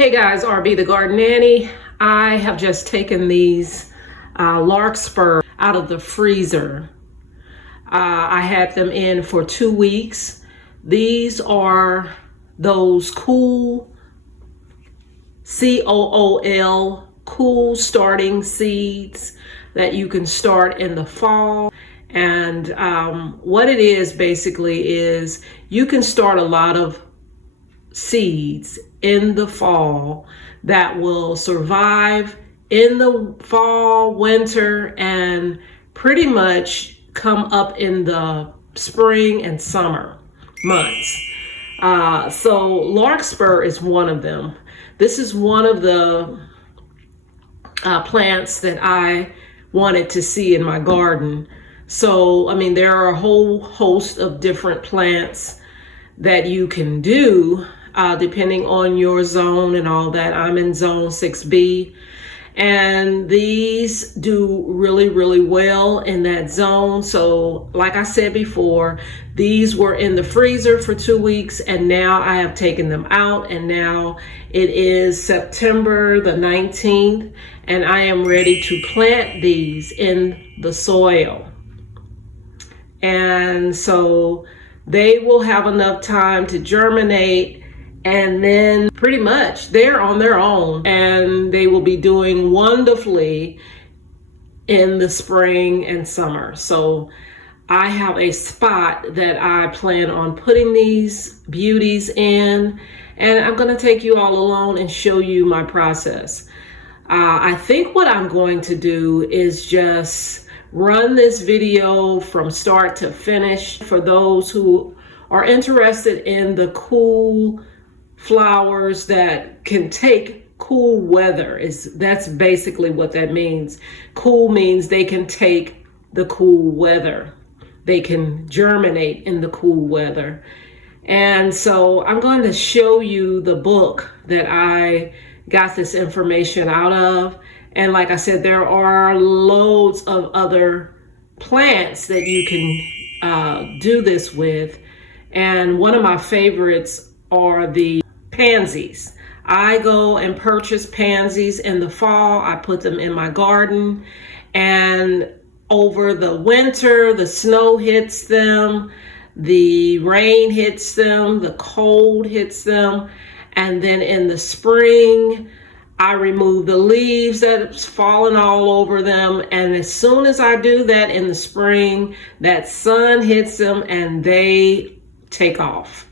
Hey guys, RB the Garden Nanny. I have just taken these Larkspur out of the freezer. I had them in for 2 weeks. These are those cool, COOL, cool starting seeds that you can start in the fall. And what it is basically is you can start a lot of seeds in the fall that will survive in the fall, winter, and pretty much come up in the spring and summer months. So Larkspur is one of them. This is one of the plants that I wanted to see in my garden. So, I mean, there are a whole host of different plants that you can do depending on your zone and all that. I'm in zone 6B, and these do really well in that zone. So like I said before, these were in the freezer for 2 weeks, and now I have taken them out, and now it is September the 19th, and I am ready to plant these in the soil. And so they will have enough time to germinate, and then pretty much they're on their own, and they will be doing wonderfully in the spring and summer. So I have a spot that I plan on putting these beauties in, and I'm going to take you all along and show you my process. I think what I'm going to do is just run this video from start to finish for those who are interested in the cool flowers that can take cool weather. That's basically what that means. Cool means they can take the cool weather. They can germinate in the cool weather. And so I'm going to show you the book that I got this information out of. And like I said, there are loads of other plants that you can do this with. And one of my favorites are the pansies. I go and purchase pansies in the fall. I put them in my garden, and over the winter, the snow hits them, the rain hits them, the cold hits them, and then in the spring, I remove the leaves that's fallen all over them. And as soon as I do that in the spring, that sun hits them and they take off.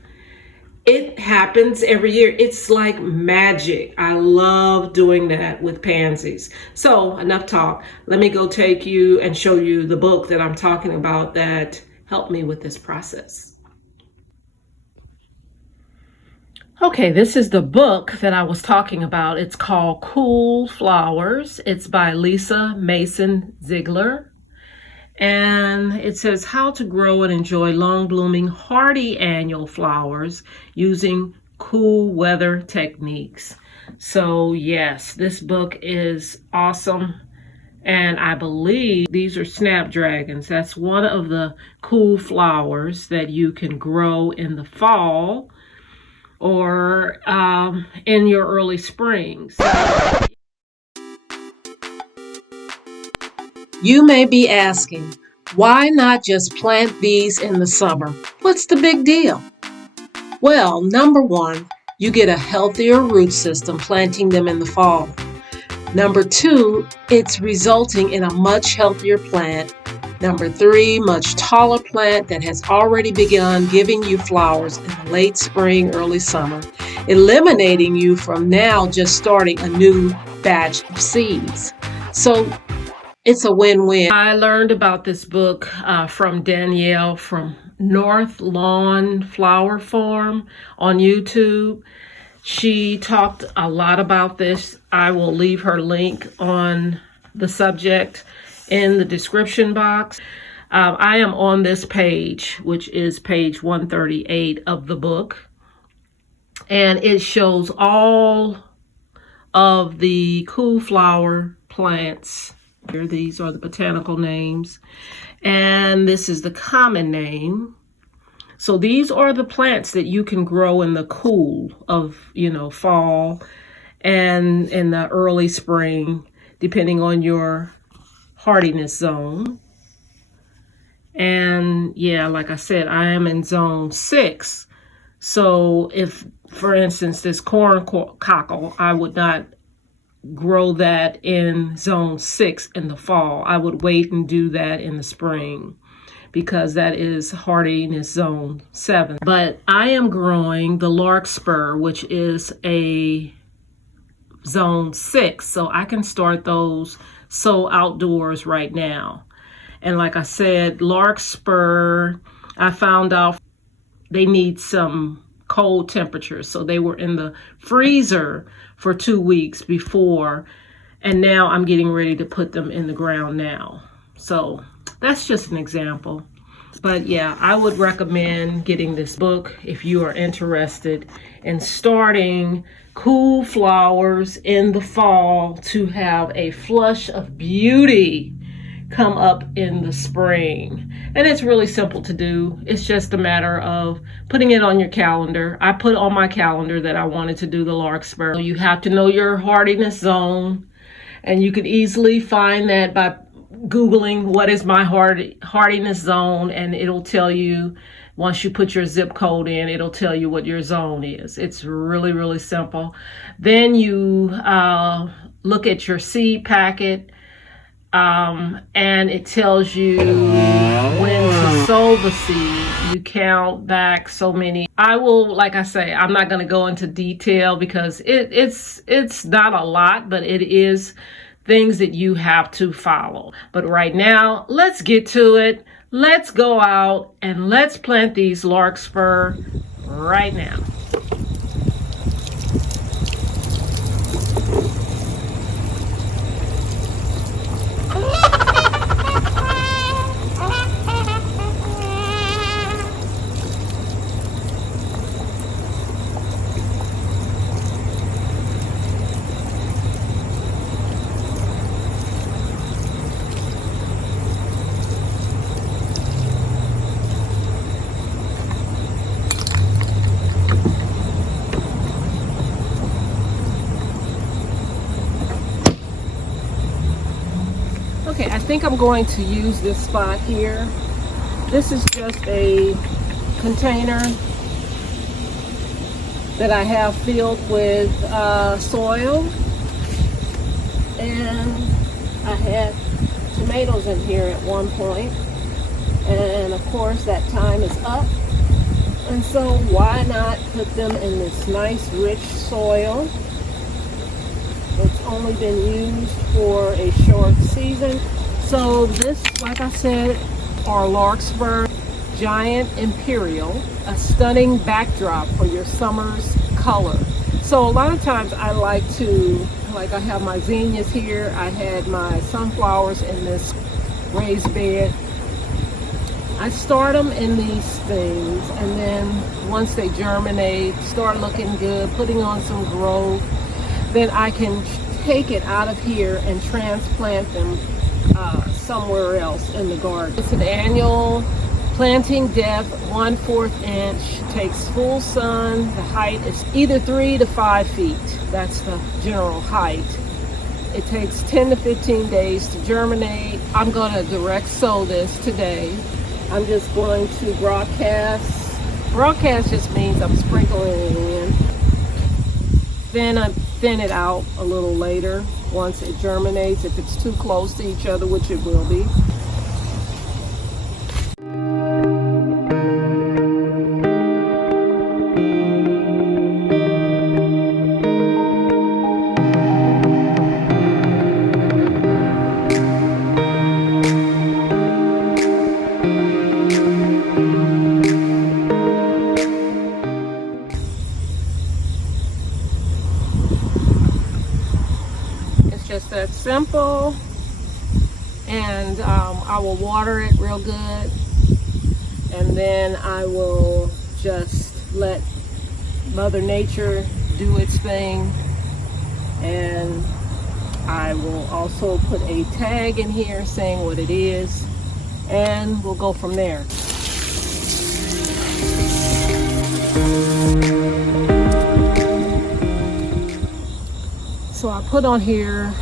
It happens every year. It's like magic. I love doing that with pansies. So enough talk. Let me go take you and show you the book that I'm talking about that helped me with this process. Okay, this is the book that I was talking about. It's called Cool Flowers. It's by Lisa Mason Ziegler. And it says how to grow and enjoy long-blooming, hardy annual flowers using cool weather techniques. So yes, this book is awesome. And I believe these are snapdragons. That's one of the cool flowers that you can grow in the fall or in your early spring. So you may be asking, why not just plant these in the summer? What's the big deal? Well, number one, you get a healthier root system planting them in the fall. Number two, it's resulting in a much healthier plant. Number three, much taller plant that has already begun giving you flowers in the late spring, early summer, eliminating you from now just starting a new batch of seeds. So it's a win-win. I learned about this book from Danielle from Northlawn Flower Farm on YouTube. She talked a lot about this. I will leave her link on the subject in the description box. I am on this page, which is page 138 of the book. And it shows all of the cool flower plants. These are the botanical names, and this is the common name. So these are the plants that you can grow in the cool of, fall. and in the early spring, depending on your hardiness zone. And yeah, like I said, I am in zone 6. So if, for instance, this corn cockle, I would not grow that in zone 6 in the fall. I would wait and do that in the spring, because that is hardiness zone 7. But I am growing the Larkspur, which is a zone 6. So I can start those outdoors right now. And like I said, Larkspur, I found out they need some cold temperatures. So they were in the freezer for 2 weeks before, and now I'm getting ready to put them in the ground now. So that's just an example. But yeah, I would recommend getting this book if you are interested in starting cool flowers in the fall to have a flush of beauty come up in the spring. And it's really simple to do. It's just a matter of putting it on your calendar. I put on my calendar that I wanted to do the Larkspur. You have to know your hardiness zone, and you could easily find that by Googling what is my hardiness zone, and it'll tell you, once you put your zip code in, it'll tell you what your zone is. It's really, really simple. Then you look at your seed packet, and it tells you when to sow the seed. You count back so many. I will, like I say, I'm not going to go into detail because it's not a lot, but it is things that you have to follow. But right now, let's get to it. Let's go out and let's plant these Larkspur right now. Okay, I think I'm going to use this spot here. This is just a container that I have filled with soil, and I had tomatoes in here at one point, and of course that time is up, and so why not put them in this nice rich soil. It's only been used for a short season. So this, like I said, are Larkspur Giant Imperial, a stunning backdrop for your summer's color. So a lot of times I like I have my zinnias here, I had my sunflowers in this raised bed. I start them in these things, and then once they germinate, start looking good, putting on some growth, then I can take it out of here and transplant them somewhere else in the garden. It's an annual planting depth, 1/4 inch, takes full sun. The height is either 3 to 5 feet. That's the general height. It takes 10 to 15 days to germinate. I'm going to direct sow this today. I'm just going to broadcast. Broadcast just means I'm sprinkling it in. Then I thin it out a little later once it germinates, if it's too close to each other, which it will be. Just that simple, and I will water it real good, and then I will just let Mother Nature do its thing, and I will also put a tag in here saying what it is, and we'll go from there. So I put on here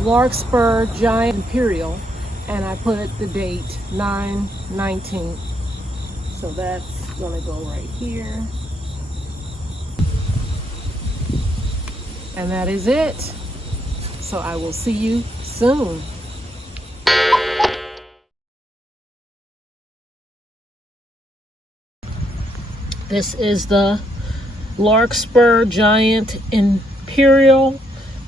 Larkspur Giant Imperial, and I put the date 9/19. So that's gonna go right here. And that is it. So I will see you soon. This is the Larkspur Giant Imperial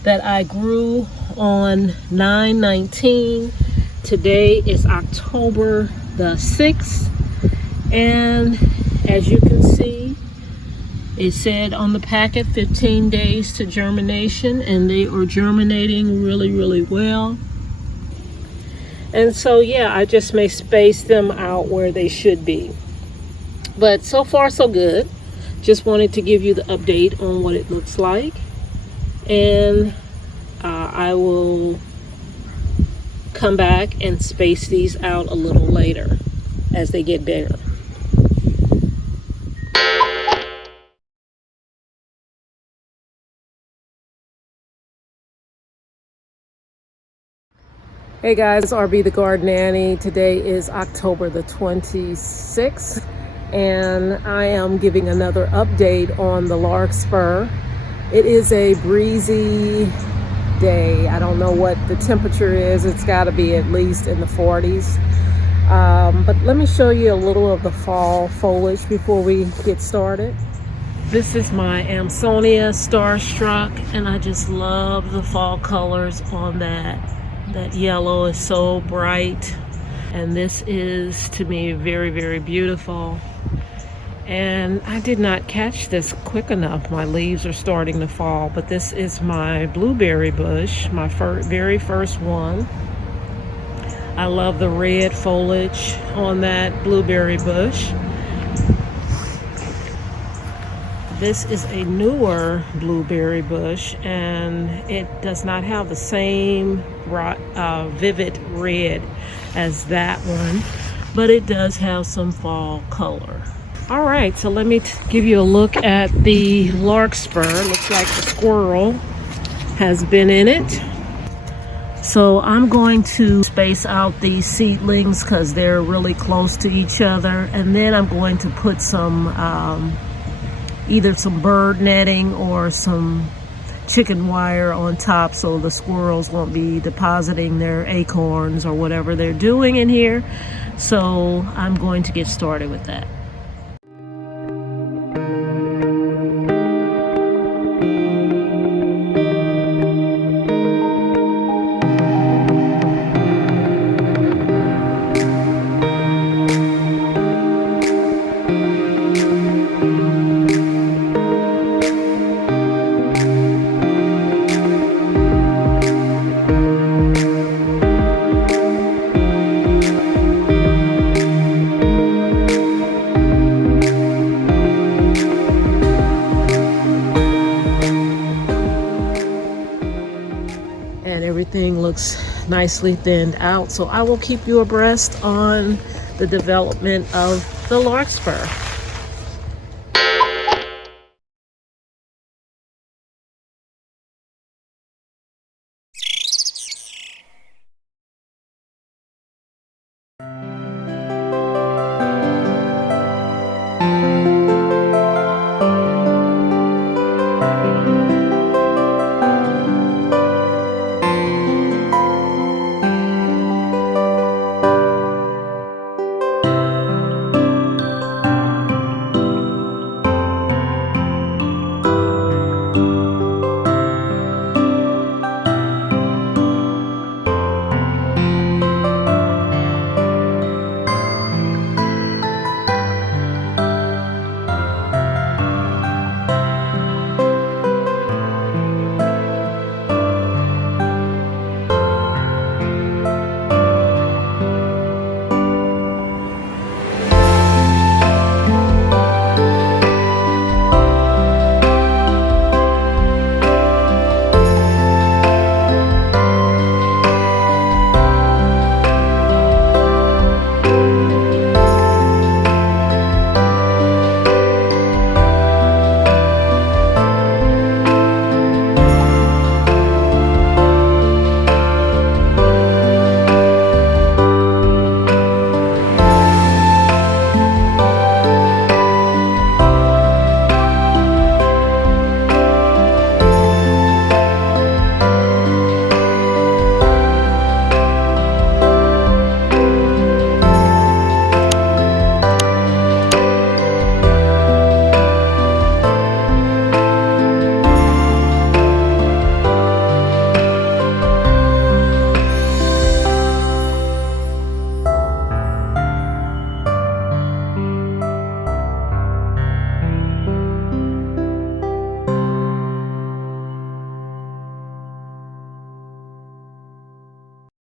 that I grew on 9/19. Today is October the 6th. And as you can see, it said on the packet 15 days to germination, and they are germinating really, really well. And so, yeah, I just may space them out where they should be. But so far, so good. Just wanted to give you the update on what it looks like. And I will come back and space these out a little later as they get bigger. Hey guys, RB the Garden Nanny. Today is October the 26th, and I am giving another update on the Larkspur. It is a breezy day. I don't know what the temperature is. It's got to be at least in the 40s. But let me show you a little of the fall foliage before we get started. This is my Amsonia Starstruck, and I just love the fall colors on that. That yellow is so bright, and this is to me very, very beautiful. And I did not catch this quick enough. My leaves are starting to fall, but this is my blueberry bush, my very first one. I love the red foliage on that blueberry bush. This is a newer blueberry bush, and it does not have the same vivid red as that one, but it does have some fall color. All right, so let me give you a look at the Larkspur. Looks like the squirrel has been in it. So I'm going to space out these seedlings because they're really close to each other, and then I'm going to put some either some bird netting or some chicken wire on top so the squirrels won't be depositing their acorns or whatever they're doing in here. So I'm going to get started with that. And everything looks nicely thinned out. So I will keep you abreast on the development of the Larkspur.